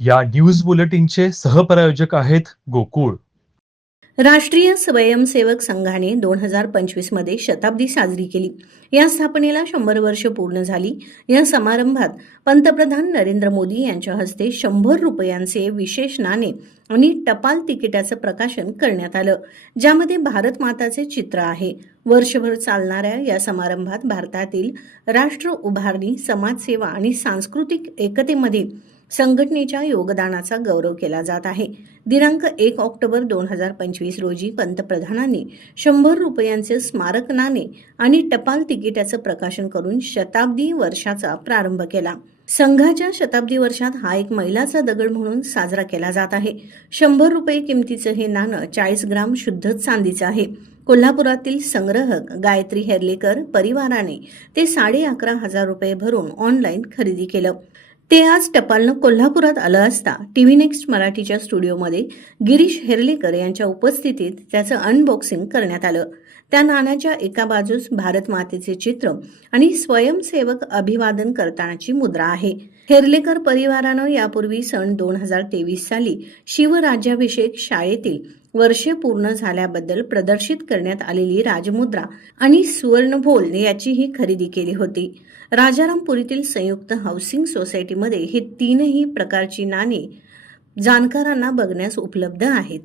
या न्यूज बुलेटिनचे सहप्रायोजक आहेत गोकुळ. राष्ट्रीय स्वयंसेवक संघाने दोन हजार पंचवीसमध्ये शताब्दी साजरी केली. या स्थापनेला शंभर वर्ष पूर्ण झाली. या समारंभात पंतप्रधान नरेंद्र मोदी यांच्या हस्ते शंभर रुपयांचे विशेष नाणे आणि टपाल तिकिटाचं प्रकाशन करण्यात आलं ज्यामध्ये भारत माताचे चित्र आहे. वर्षभर चालणाऱ्या या समारंभात भारतातील राष्ट्र उभारणी समाजसेवा आणि सांस्कृतिक एकतेमध्ये संघटनेच्या योगदानाचा गौरव केला जात आहे. दिनांक एक ऑक्टोबर दोन हजार पंचवीस रोजी पंतप्रधानांनी शंभर रुपयांचे स्मारक नाणे आणि टपाल तिकिटाचं प्रकाशन करून शताब्दी वर्षाचा प्रारंभ केला. संघाच्या शताब्दी वर्षात हा एक मैलाचा दगड म्हणून साजरा केला जात आहे. शंभर रुपये किमतीचं हे नाणं चाळीस ग्राम शुद्ध चांदीचं आहे. कोल्हापुरातील संग्रहक गायत्री हेर्लेकर परिवाराने ते साडे अकरा हजार रुपये भरून ऑनलाईन खरेदी केलं. ते आज टपालनं कोल्हापुरात आलं असता टीव्ही नेक्स्ट मराठीच्या स्टुडिओमध्ये गिरीश हेर्लेकर यांच्या उपस्थितीत त्याचं अनबॉक्सिंग करण्यात आलं. त्या नाण्याच्या एका बाजूस भारत मातेचे चित्र आणि स्वयंसेवक अभिवादन करतानाची मुद्रा आहे. हेर्लेकर परिवारानं यापूर्वी सन दोन हजार तेवीस साली शिवराज्याभिषेक शाळेतील वर्षे पूर्ण झाल्याबद्दल प्रदर्शित करण्यात आलेली राजमुद्रा आणि सुवर्णभोल याचीही खरेदी केली होती. राजारामपुरीतील संयुक्त हाऊसिंग सोसायटीमध्ये ही तीनही प्रकारची नाणी जाणकारांना बघण्यास उपलब्ध आहेत.